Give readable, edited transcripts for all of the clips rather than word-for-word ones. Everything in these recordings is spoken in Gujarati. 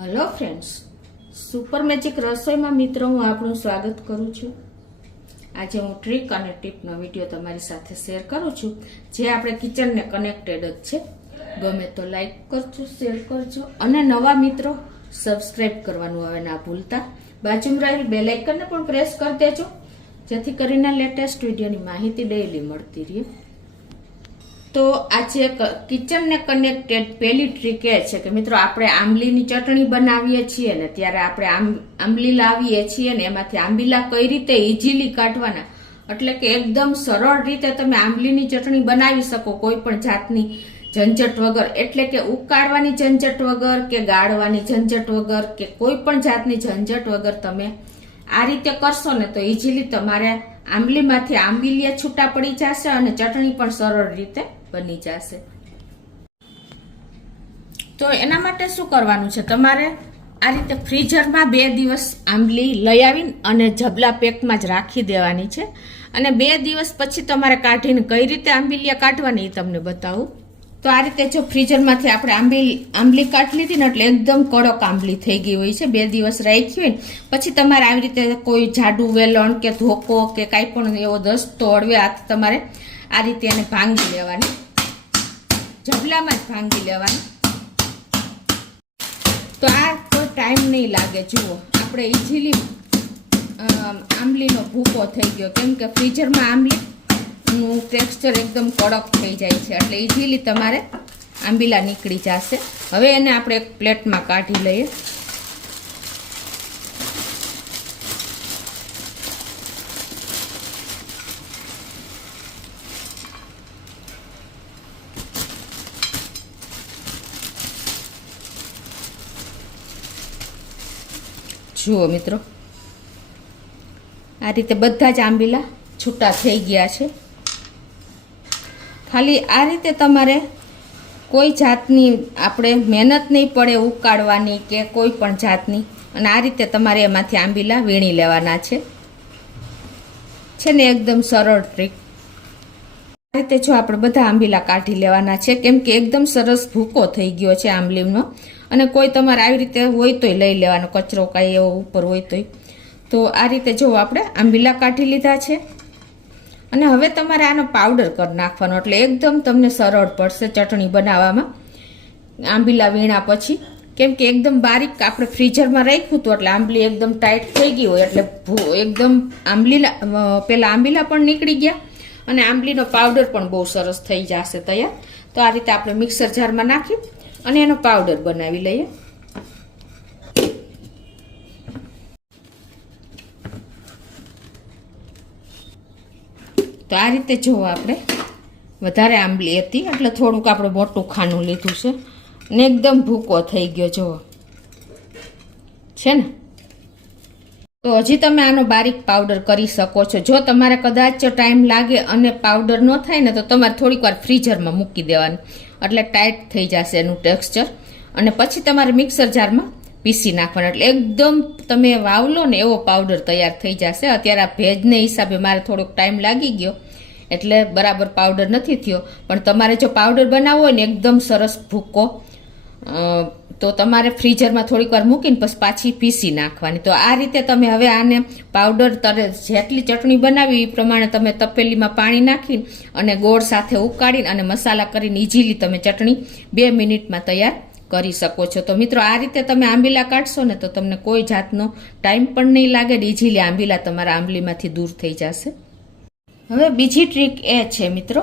હેલો ફ્રેન્ડ્સ, સુપર મેજિક રસોઈમાં મિત્રો હું આપણું સ્વાગત કરું છું. આજે હું ટ્રીક અને ટીપનો વિડીયો તમારી સાથે શેર કરું છું, જે આપણે કિચનને કનેક્ટેડ જ છે. ગમે તો લાઈક કરજો, શેર કરજો અને નવા મિત્રો સબસ્ક્રાઈબ કરવાનું હવે ના ભૂલતા. બાજુમાં રહેલ બેલ આઇકનને પણ પ્રેસ કરી દેજો, જેથી કરીને લેટેસ્ટ વિડીયોની માહિતી ડેઈલી મળતી રહે. તો આજે કિચનને કનેક્ટેડ પહેલી ટ્રીક એ છે કે મિત્રો, આપણે આંબલીની ચટણી બનાવીએ છીએ ને ત્યારે આપણે આંબલી લાવીએ છીએ ને એમાંથી આંબીલા કઈ રીતે ઇઝીલી કાઢવાના, એટલે કે એકદમ સરળ રીતે તમે આંબલીની ચટણી બનાવી શકો કોઈ પણ જાતની ઝંઝટ વગર. એટલે કે ઉકાળવાની ઝંઝટ વગર કે ગાળવાની ઝંઝટ વગર કે કોઈ પણ જાતની ઝંઝટ વગર તમે આ રીતે કરશો ને તો ઇઝીલી તમારે આંબલીમાંથી આંબીલિયા છૂટા પડી જશે અને ચટણી પણ સરળ રીતે બની જશે. તો એના માટે શું કરવાનું છે, તમારે આ રીતે ફ્રીઝરમાં 2 દિવસ આંબલી લઈ આવીને અને જબલા પેકમાં જ રાખી દેવાની છે. અને 2 દિવસ પછી તમારે કાઢીને કઈ રીતે આંબીલિયા કાઢવાની એ તમને બતાવું. તો આ રીતે જો ફ્રીઝરમાંથી આપણે આંબલી કાઢી લીધી ને એટલે એકદમ કડક આંબલી થઈ ગઈ હોય છે. 2 દિવસ રાખી હોય પછી તમારે આવી રીતે કોઈ જાડું વેલણ કે ધોકો કે કાંઈ પણ એવો દસ્તો અળવે હાથ તમારે આ રીતે એને ભાંગી લેવાની, જબલામાં જ ભાંગી લેવાની. તો આ કોઈ ટાઈમ નહીં લાગે. જુઓ, આપણે ઇઝીલી આંબલીનો ભૂકો થઈ ગયો, કેમ કે ફ્રીઝરમાં આંબલીનું ટેક્સચર એકદમ કડક થઈ જાય છે, એટલે ઇઝીલી તમારે આંબીલા નીકળી જશે. હવે એને આપણે એક પ્લેટમાં કાઢી લઈએ. જુઓ મિત્રો, આ રીતે બધા જ આંબીલા છૂટા થઈ ગયા છે. ખાલી આ રીતે તમારે કોઈ જાતની આપણે મહેનત નહીં પડે ઉકાળવાની કે કોઈ પણ જાતની, અને આ રીતે તમારે એમાંથી આંબીલા વીણી લેવાના છે ને એકદમ સરળ ટ્રીક. આ રીતે જો આપણે બધા આંબીલા કાઢી લેવાના છે, કેમ કે એકદમ સરસ ભૂકો થઈ ગયો છે આંબલીનો. અને કોઈ તમારે આવી રીતે હોય તોય લઈ લેવાનો, કચરો કાંઈ એવો ઉપર હોય તોય. તો આ રીતે જો આપણે આંબીલા કાઢી લીધા છે. અને હવે તમારે આનો પાવડર કરી નાખવાનો, એટલે એકદમ તમને સરળ પડશે ચટણી બનાવવામાં આંબીલા વીણા પછી. કેમ કે એકદમ બારીક આપણે ફ્રીઝરમાં રાખ્યું હતું એટલે આંબલી એકદમ ટાઈટ થઈ ગઈ હોય, એટલે એકદમ પેલા આંબીલા પણ નીકળી ગયા અને આંબલીનો પાવડર પણ બહુ સરસ થઈ જશે તૈયાર. તો આ રીતે આપણે મિક્સર જારમાં નાખી અને એનો પાવડર બનાવી લઈએ. તો આ રીતે જો આપણે વધારે આંબલી હતી એટલે થોડુંક આપણે મોટું ખાનું લીધું છે ને એકદમ ભૂકો થઈ ગયો જુઓ છે ને. તો હજી તમે આનો બારીક પાવડર કરી શકો છો. જો તમારે કદાચ ટાઈમ લાગે અને પાવડર ન થાય ને તો તમારે થોડીક વાર ફ્રીઝરમાં મૂકી દેવાનું, એટલે ટાઈટ થઈ જશે એનું ટેક્સચર. અને પછી તમારે મિક્સર જારમાં પીસી નાખવાનો, એટલે એકદમ તમે વાવલો ને એવો પાવડર તૈયાર થઈ જશે. અત્યારે આ ભેજને હિસાબે મારે થોડોક ટાઈમ લાગી ગયો એટલે બરાબર પાવડર નથી થયો, પણ તમારે જો પાવડર બનાવવો હોય ને એકદમ સરસ ભૂકો, તો તમારે ફ્રીઝરમાં થોડીક વાર મૂકીને પછી પાછી પીસી નાખવાની. તો આ રીતે તમે હવે આને પાવડર જેટલી ચટણી બનાવી એ પ્રમાણે તમે તપેલીમાં પાણી નાખીને અને ગોળ સાથે ઉકાળીને અને મસાલા કરીને ઇઝીલી તમે ચટણી 2 મિનિટમાં તૈયાર કરી શકો છો. તો મિત્રો, આ રીતે તમે આંબીલા કાઢશો ને તો તમને કોઈ જાતનો ટાઈમ પણ નહીં લાગે, ઇઝીલી આંબીલા તમારા આંબલીમાંથી દૂર થઈ જશે. હવે બીજી ટ્રીક એ છે મિત્રો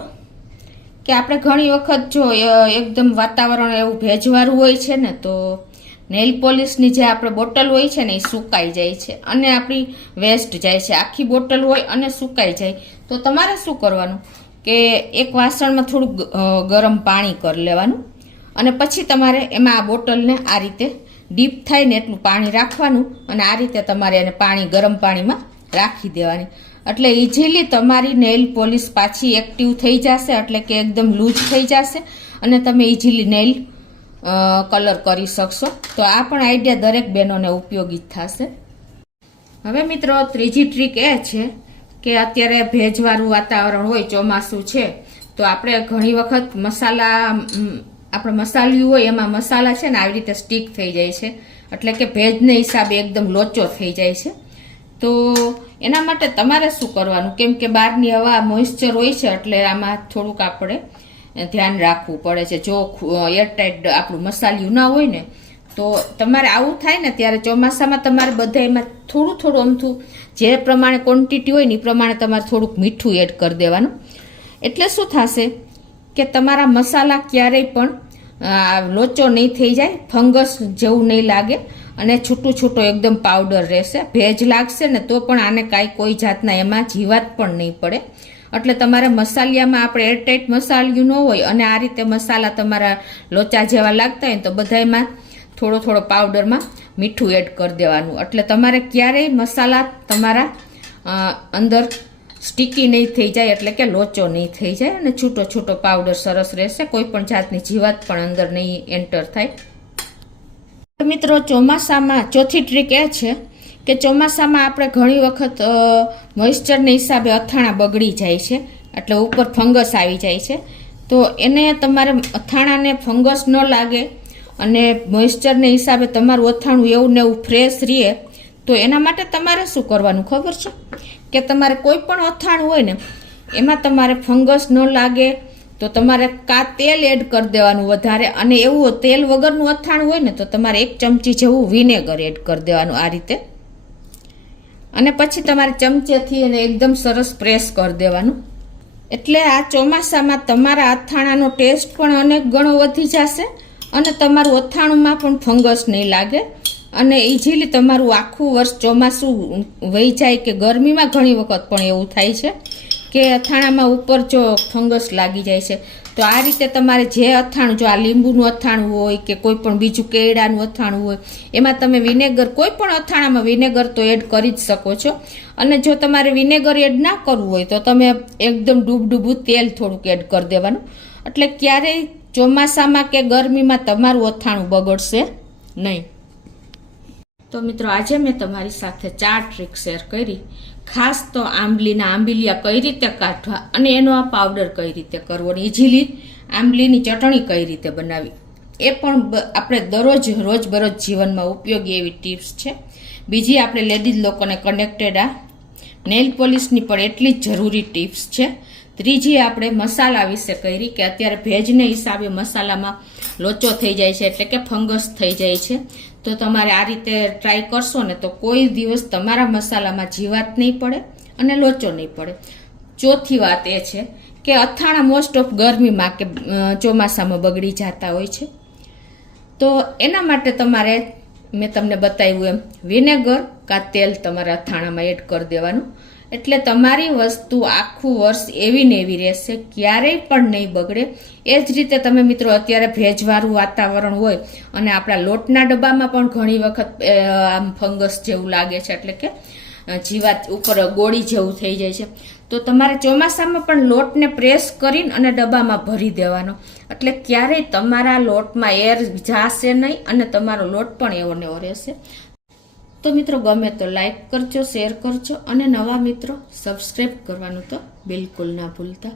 કે આપણે ઘણી વખત જો એકદમ વાતાવરણ એવું ભેજવાળું હોય છે ને તો નેલ પોલિશની જે આપણે બોટલ હોય છે ને એ સુકાઈ જાય છે અને આપણી વેસ્ટ જાય છે. આખી બોટલ હોય અને સુકાઈ જાય તો તમારે શું કરવાનું કે એક વાસણમાં થોડું ગરમ પાણી કરી લેવાનું અને પછી તમારે એમાં આ બોટલને આ રીતે ડીપ થાય ને એટલું પાણી રાખવાનું અને આ રીતે તમારે એને ગરમ પાણીમાં રાખી દેવાની, એટલે ઇઝીલી તમારી નેઇલ પોલિશ પાછી એક્ટિવ થઈ જશે, એટલે કે એકદમ લૂઝ થઈ જશે અને તમે ઇઝીલી નેઇલ કલર કરી શકશો. તો આ પણ આઈડિયા દરેક બહેનોને ઉપયોગી થશે. હવે મિત્રો, ત્રીજી ટ્રીક એ છે કે અત્યારે ભેજવાળું વાતાવરણ હોય, ચોમાસું છે, તો આપણે ઘણી વખત મસાલા આપણે મસાલિયું હોય એમાં મસાલા છે ને આવી રીતે સ્ટીક થઈ જાય છે, એટલે કે ભેજને હિસાબે એકદમ લોચો થઈ જાય છે. તો એના માટે તમારે શું કરવાનું, કેમ કે બહારની હવા મોઇશ્ચર હોય છે એટલે આમાં થોડુંક આપણે ધ્યાન રાખવું પડે છે. જો એરટાઈટ આપણું મસાલિયું ના હોય ને તો તમારે આવું થાય ને ત્યારે ચોમાસામાં તમારે બધા એમાં થોડું થોડું અમથું જે પ્રમાણે ક્વોન્ટિટી હોય ને એ પ્રમાણે તમારે થોડુંક મીઠું એડ કરી દેવાનું. એટલે શું થશે કે તમારા મસાલા ક્યારેય પણ લોચો નહીં થઈ જાય, ફંગસ જેવું નહીં લાગે અને છૂટું છૂટું એકદમ પાવડર રહેશે. ભેજ લાગશે ને તો પણ આને કાંઈ કોઈ જાતના એમાં જીવાત પણ નહીં પડે. એટલે તમારે મસાલિયામાં આપણે એરટાઈટ મસાલિયું ન હોય અને આ રીતે મસાલા તમારા લોચા જેવા લાગતા હોય તો બધામાં થોડો થોડો પાવડરમાં મીઠું એડ કરી દેવાનું. એટલે તમારે ક્યારેય મસાલા તમારા અંદર સ્ટીકી નહીં થઈ જાય, એટલે કે લોચો નહીં થઈ જાય અને છૂટો છૂટો પાવડર સરસ રહેશે. કોઈ પણ જાતની જીવાત પણ અંદર નહીં એન્ટર થાય. મિત્રો ચોમાસામાં ચોથી ટ્રીક એ છે કે ચોમાસામાં આપણે ઘણી વખત મોઇશ્ચરને હિસાબે અથાણા બગડી જાય છે, એટલે ઉપર ફંગસ આવી જાય છે. તો એને તમારે અથાણાને ફંગસ ન લાગે અને મોઇશ્ચરને હિસાબે તમારું અથાણું એવું ને એવું ફ્રેશ રહે, તો એના માટે તમારે શું કરવાનું ખબર છે કે તમારે કોઈ પણ અથાણું હોય ને એમાં તમારે ફંગસ ન લાગે તો તમારે તેલ એડ કરી દેવાનું વધારે, અને એવું તેલ વગરનું અથાણું હોય ને તો તમારે 1 ચમચી જેવું વિનેગર એડ કરી દેવાનું આ રીતે, અને પછી તમારે ચમચેથી એને એકદમ સરસ પ્રેસ કરી દેવાનું. એટલે આ ચોમાસામાં તમારા અથાણાનો ટેસ્ટ પણ અનેક ગણો વધી જશે અને તમારું અથાણુંમાં પણ ફંગસ નહીં લાગે અને ઇઝીલી તમારું આખું વર્ષ ચોમાસું વહી જાય. કે ગરમીમાં ઘણી વખત પણ એવું થાય છે કે અથાણામાં ઉપર જો ફંગસ લાગી જાય છે, તો આ રીતે તમારે જે અથાણું, જો આ લીંબુનું અથાણું હોય કે કોઈ પણ બીજું કેળાનું અથાણું હોય એમાં તમે વિનેગર, કોઈ પણ અથાણામાં વિનેગર તો એડ કરી જ શકો છો. અને જો તમારે વિનેગર એડ ના કરવું હોય તો તમે એકદમ ડૂબડૂબું તેલ થોડુંક એડ કરી દેવાનું. એટલે ક્યારેય ચોમાસામાં કે ગરમીમાં તમારું અથાણું બગડશે નહીં. તો મિત્રો આજે મેં તમારી સાથે 4 ટ્રીક શેર કરી. ખાસ તો આંબલિયા કઈ રીતે કાઢવા અને એનો આ પાવડર કઈ રીતે કરવો અને ઇઝીલી આંબલીની ચટણી કઈ રીતે બનાવી, એ પણ આપણે રોજબરોજ જીવનમાં ઉપયોગી એવી ટિપ્સ છે. બીજી આપણે લેડીઝ લોકોને કનેક્ટેડ આ નેલ પોલિશની પણ એટલી જ જરૂરી ટિપ્સ છે. ત્રીજી આપણે મસાલા વિશે કરી કે અત્યારે ભેજને હિસાબે મસાલામાં લોચો થઈ જાય છે, એટલે કે ફંગસ થઈ જાય છે. તો તમારે આ રીતે ટ્રાય કરશો ને તો કોઈ દિવસ તમારા મસાલામાં જીવાત નહીં પડે અને લોચો નહીં પડે. ચોથી વાત એ છે કે અથાણા મોસ્ટ ઓફ ગરમીમાં કે ચોમાસામાં બગડી જતા હોય છે, તો એના માટે તમારે મેં તમને બતાવ્યું એમ વિનેગર કાં તેલ તમારા અથાણામાં એડ કરી દેવાનું. એટલે તમારી વસ્તુ આખું વર્ષ એવી ને એવી રહેશે, ક્યારેય પણ નહીં બગડે. એ જ રીતે તમે મિત્રો અત્યારે ભેજવાળું વાતાવરણ હોય અને આપણા લોટના ડબ્બામાં પણ ઘણી વખત આમ ફંગસ જેવું લાગે છે, એટલે કે જીવાત ઉપર ગોળી જેવું થઈ જાય છે. તો તમારે ચોમાસામાં પણ લોટને પ્રેસ કરીને અને ડબ્બામાં ભરી દેવાનો, એટલે ક્યારેય તમારા લોટમાં એર જાશે નહીં અને તમારો લોટ પણ એવો ને એવો રહેશે. તો મિત્રો ગમે તો લાઈક કરજો, શેર કરજો અને નવા મિત્રો સબસ્ક્રાઈબ કરવાનું તો બિલકુલ ના ભૂલતા.